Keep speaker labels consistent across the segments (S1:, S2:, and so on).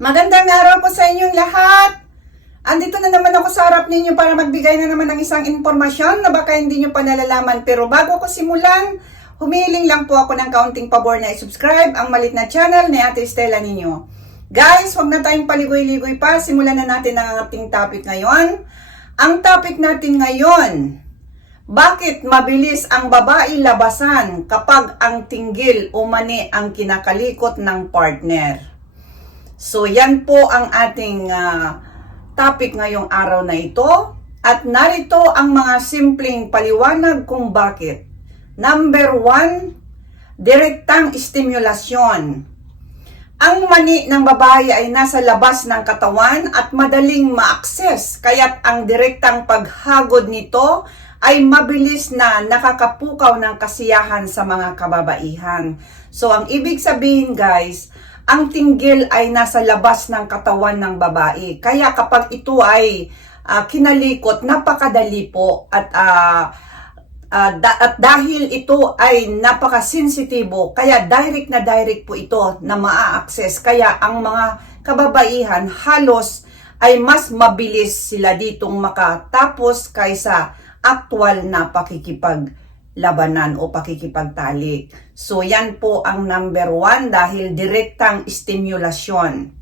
S1: Magandang araw po sa inyong lahat. Andito na naman ako sa harap ninyo para magbigay na naman ng isang impormasyon na baka hindi nyo pa nalalaman. Pero bago ko simulan, humiling lang po ako ng kaunting pabor na i-subscribe ang malit na channel ni Ate Estela ninyo. Guys, huwag na tayong paligoy-ligoy pa. Simulan na natin ang ating topic ngayon. Ang topic natin ngayon, bakit mabilis ang babae labasan kapag ang tinggil o mani ang kinakalikot ng partner? So yan po ang ating ah, topic ngayong araw na ito. At narito ang mga simpleng paliwanag kung bakit. Number one, direktang stimulasyon. Ang mani ng babae ay nasa labas ng katawan at madaling ma-access, kaya't ang direktang paghagod nito ay mabilis na nakakapukaw ng kasiyahan sa mga kababaihan. So ang ibig sabihin guys, ang tinggil ay nasa labas ng katawan ng babae. Kaya kapag ito ay ah, kinalikot, napakadali po at ah, Ah, da- at dahil ito ay napaka-sensitibo, kaya direct na direct po ito na maa-access. Kaya ang mga kababaihan halos ay mas mabilis sila ditong makatapos kaysa actual na pakikipaglabanan o pakikipagtalik. So yan po ang number one dahil direktang stimulasyon.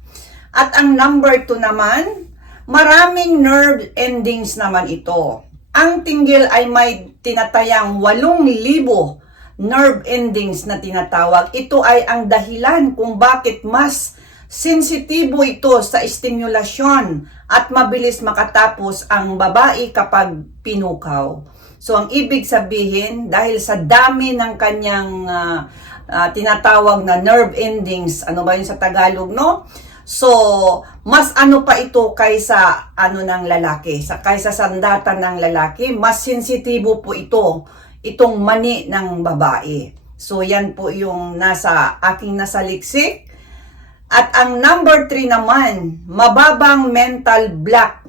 S1: At ang number two naman, maraming nerve endings naman ito. Ang tinggil ay may tinatayang 8,000 nerve endings na tinatawag. Ito ay ang dahilan kung bakit mas sensitibo ito sa stimulasyon at mabilis makatapos ang babae kapag pinukaw. So ang ibig sabihin, dahil sa dami ng kanyang ah, ah, tinatawag na nerve endings, ano ba yun sa Tagalog, no? So, mas ano pa ito kaysa ano ng lalaki, sa kaysa sandata ng lalaki, mas sensitibo po ito, itong mani ng babae. So, yan po yung nasa aking nasa liksik. At ang number 3 naman, mababang mental block.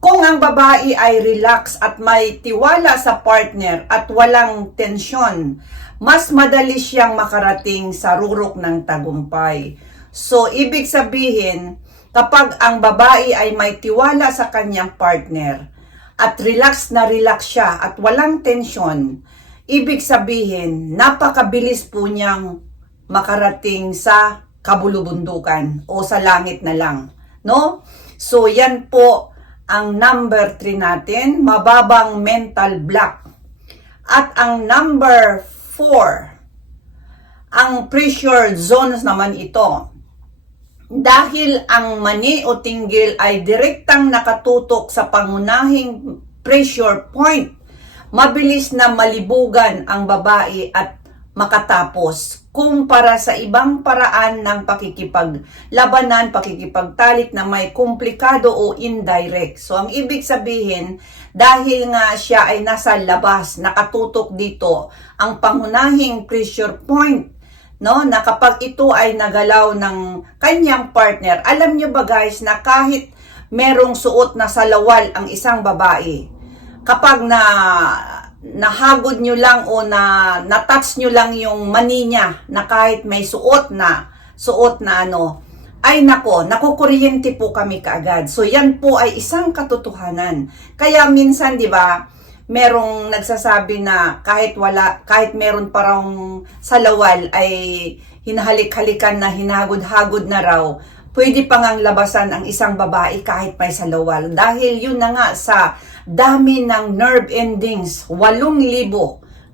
S1: Kung ang babae ay relax at may tiwala sa partner at walang tensyon, mas madali siyang makarating sa rurok ng tagumpay. So, ibig sabihin, kapag ang babae ay may tiwala sa kanyang partner at relax na relax siya at walang tensyon, ibig sabihin, napakabilis po niyang makarating sa kabulubundukan o sa langit na lang. No? So, yan po ang number 3 natin, mababang mental block. At ang number 4, ang pressure zones naman ito. Dahil ang mani o tinggil ay direktang nakatutok sa pangunahing pressure point, mabilis na malibugan ang babae at makatapos kumpara sa ibang paraan ng pakikipaglabanan, pakikipagtalik na may komplikado o indirect. So, ang ibig sabihin, dahil nga siya ay nasa labas, nakatutok dito, ang pangunahing pressure point no na kapag ito ay nagalaw ng kanyang partner alam niyo ba guys na kahit merong suot na salawal ang isang babae kapag na nahagod nyo lang o na na-touch nyo lang yung mani niya na kahit may suot na suot na ano ay nako, nakukuryente po kami kaagad. So yan po ay isang katotohanan. Kaya minsan 'di ba, merong nagsasabi na kahit wala kahit meron parang salawal ay hinahalik-halikan na hinagod-hagod na raw pwede pang ang labasan ang isang babae kahit may salawal. Dahil yun na nga sa dami ng nerve endings 8,000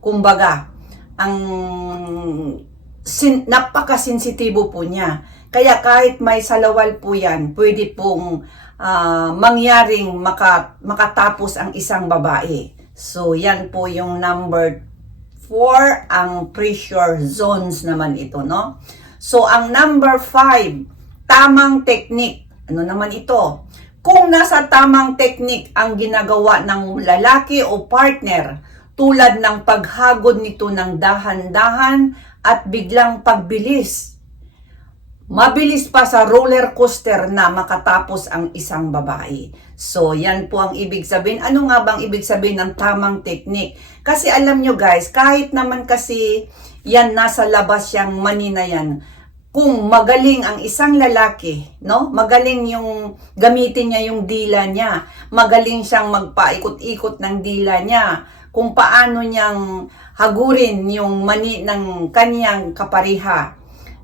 S1: kumbaga ang sin, napakasensitibo po niya. Kaya kahit may salawal po yan pwede pong ah, mangyaring maka, makatapos ang isang babae. So, yan po yung number 4, ang pressure zones naman ito, no? So, ang number 5, tamang technique. Ano naman ito? Kung nasa tamang technique ang ginagawa ng lalaki o partner, tulad ng paghagod nito ng dahan-dahan at biglang pagbilis, mabilis pa sa roller coaster na makatapos ang isang babae. So, yan po ang ibig sabihin. Ano nga bang ibig sabihin ng tamang technique? Kasi alam nyo guys, kahit naman kasi yan nasa labas yung mani na yan, kung magaling ang isang lalaki, no? Magaling yung gamitin niya yung dila niya. Magaling siyang magpaikot-ikot ng dila niya. Kung paano niyang hagurin yung mani ng kaniyang kapariha.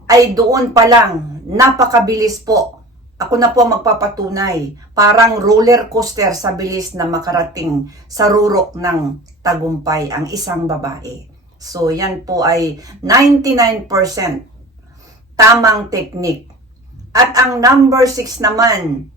S1: Ay doon pa lang, napakabilis po. Ako na po magpapatunay. Parang roller coaster sa bilis na makarating sa rurok ng tagumpay ang isang babae. So yan po ay 99% tamang teknik. At ang number 6 naman,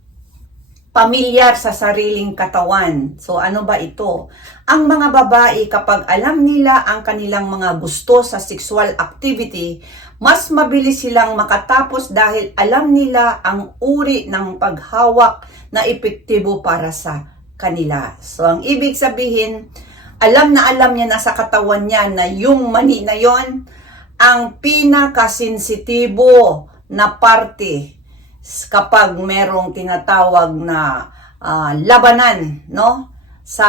S1: pamilyar sa sariling katawan. So ano ba ito? Ang mga babae kapag alam nila ang kanilang mga gusto sa sexual activity, mas mabilis silang makatapos dahil alam nila ang uri ng paghawak na epektibo para sa kanila. So ang ibig sabihin, alam na alam niya na sa katawan niya na yung mani na yon ang pinakasensitibo na parte kapag merong tinatawag na ah, labanan, no? Sa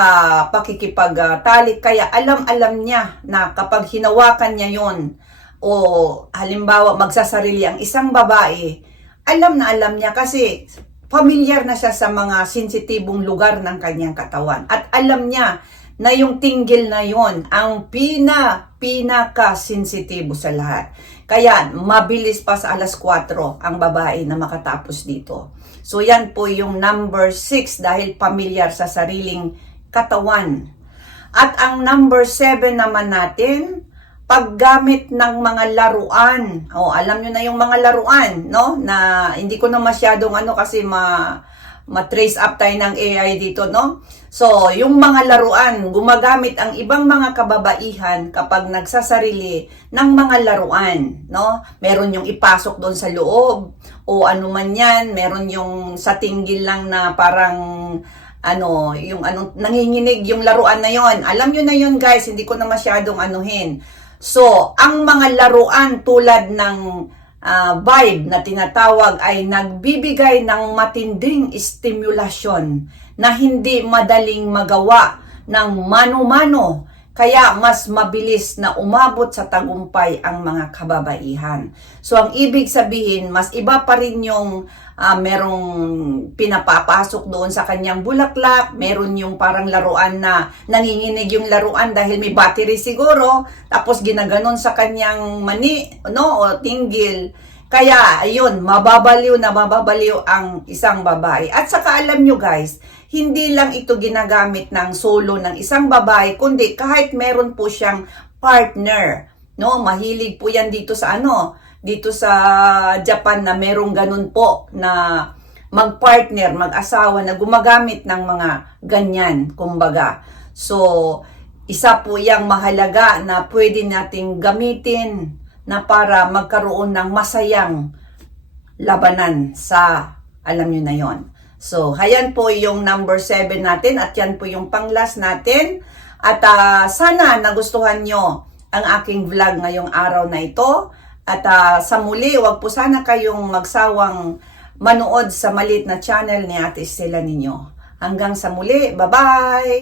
S1: pakikipagtalik. Kaya alam-alam niya na kapag hinawakan niya yon o halimbawa magsasarili ang isang babae, alam na alam niya kasi familiar na siya sa mga sensitibong lugar ng kanyang katawan. At alam niya na yung tinggil na yon ang pina, pinaka-sensitibo sa lahat. Kaya, mabilis pa sa alas 4 ang babae na makatapos dito. So, yan po yung number 6 dahil pamilyar sa sariling katawan. At ang number 7 naman natin, paggamit ng mga laruan. O, alam nyo na yung mga laruan, no? Na hindi ko na masyadong ano kasi ma ma-trace up tayo ng AI dito, no? So, yung mga laruan, gumagamit ang ibang mga kababaihan kapag nagsasarili ng mga laruan, no? Meron yung ipasok doon sa loob, o ano man yan, meron yung sa tinggil lang na parang ano, yung ano, nanginginig yung laruan na yon. Alam nyo na yon guys, hindi ko na masyadong anuhin. So, ang mga laruan tulad ng ah, vibe na tinatawag ay nagbibigay ng matinding stimulasyon na hindi madaling magawa ng mano-mano kaya mas mabilis na umabot sa tagumpay ang mga kababaihan. So ang ibig sabihin, mas iba pa rin yung ah, merong pinapapasok doon sa kanyang bulaklak, meron yung parang laruan na nanginginig yung laruan dahil may battery siguro, tapos ginaganon sa kanyang mani, no, o tinggil. Kaya, ayun, mababaliw na mababaliw ang isang babae. At saka alam nyo guys, hindi lang ito ginagamit ng solo ng isang babae, kundi kahit meron po siyang partner. No, mahilig po yan dito sa ano, dito sa Japan na merong ganun po na magpartner, mag-asawa na gumagamit ng mga ganyan, kumbaga. So, isa po yang mahalaga na pwede nating gamitin na para magkaroon ng masayang labanan sa, alam nyo na yon. So, hayan po yung number 7 natin at yan po yung panglas natin. At ah, sana nagustuhan nyo ang aking vlog ngayong araw na ito. At ah, sa muli, wag po sana kayong magsawang manood sa malit na channel ni Ate Stella ninyo. Hanggang sa muli, bye-bye!